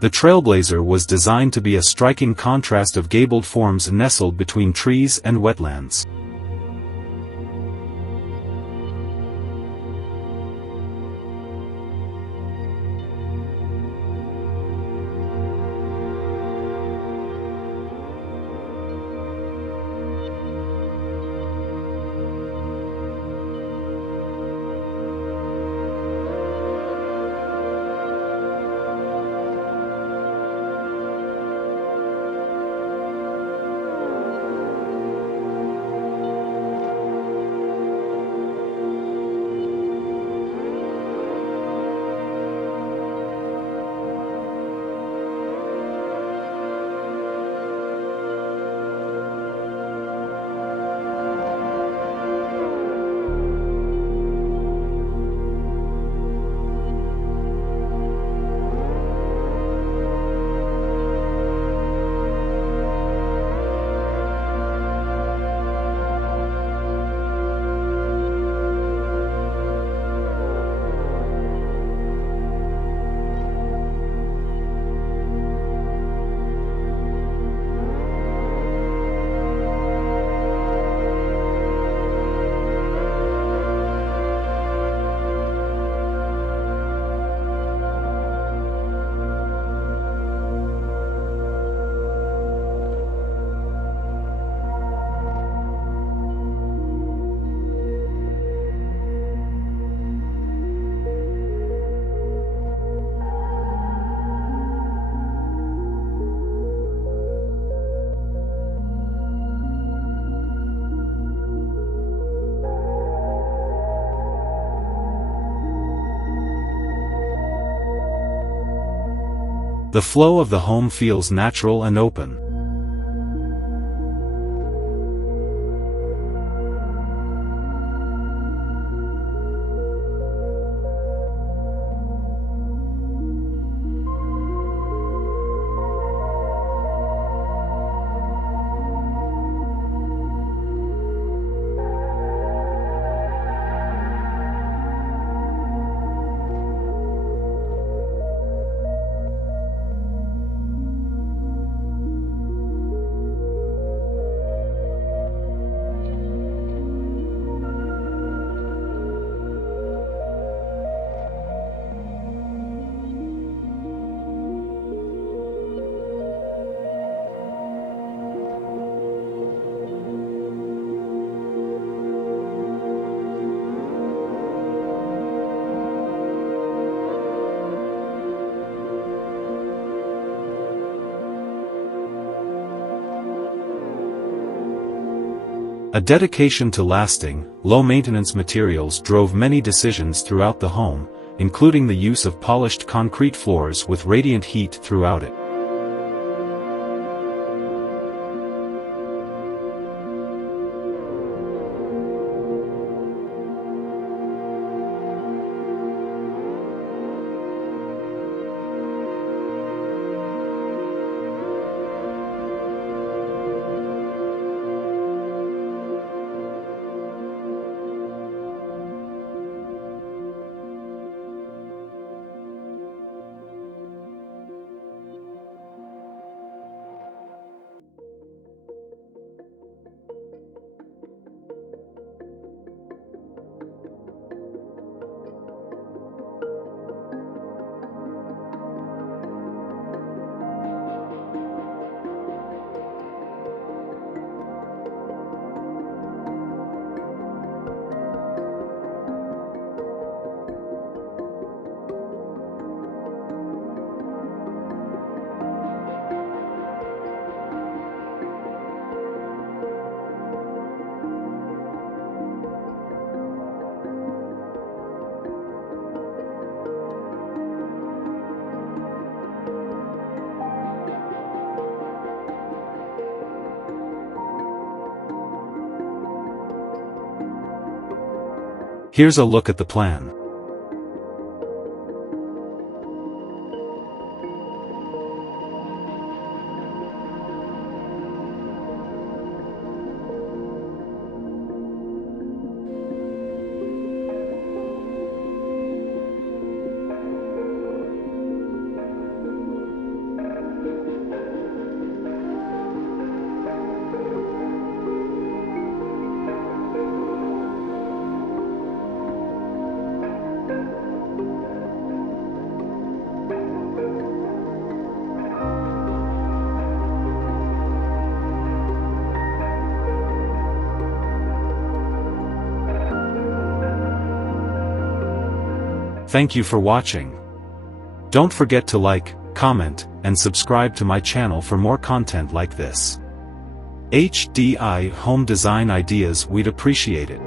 The Trailblazer was designed to be a striking contrast of gabled forms nestled between trees and wetlands. The flow of the home feels natural and open. A dedication to lasting, low-maintenance materials drove many decisions throughout the home, including the use of polished concrete floors with radiant heat throughout it. Here's a look at the plan. Thank you for watching. Don't forget to like, comment, and subscribe to my channel for more content like this. HDI Home Design Ideas, we'd appreciate it.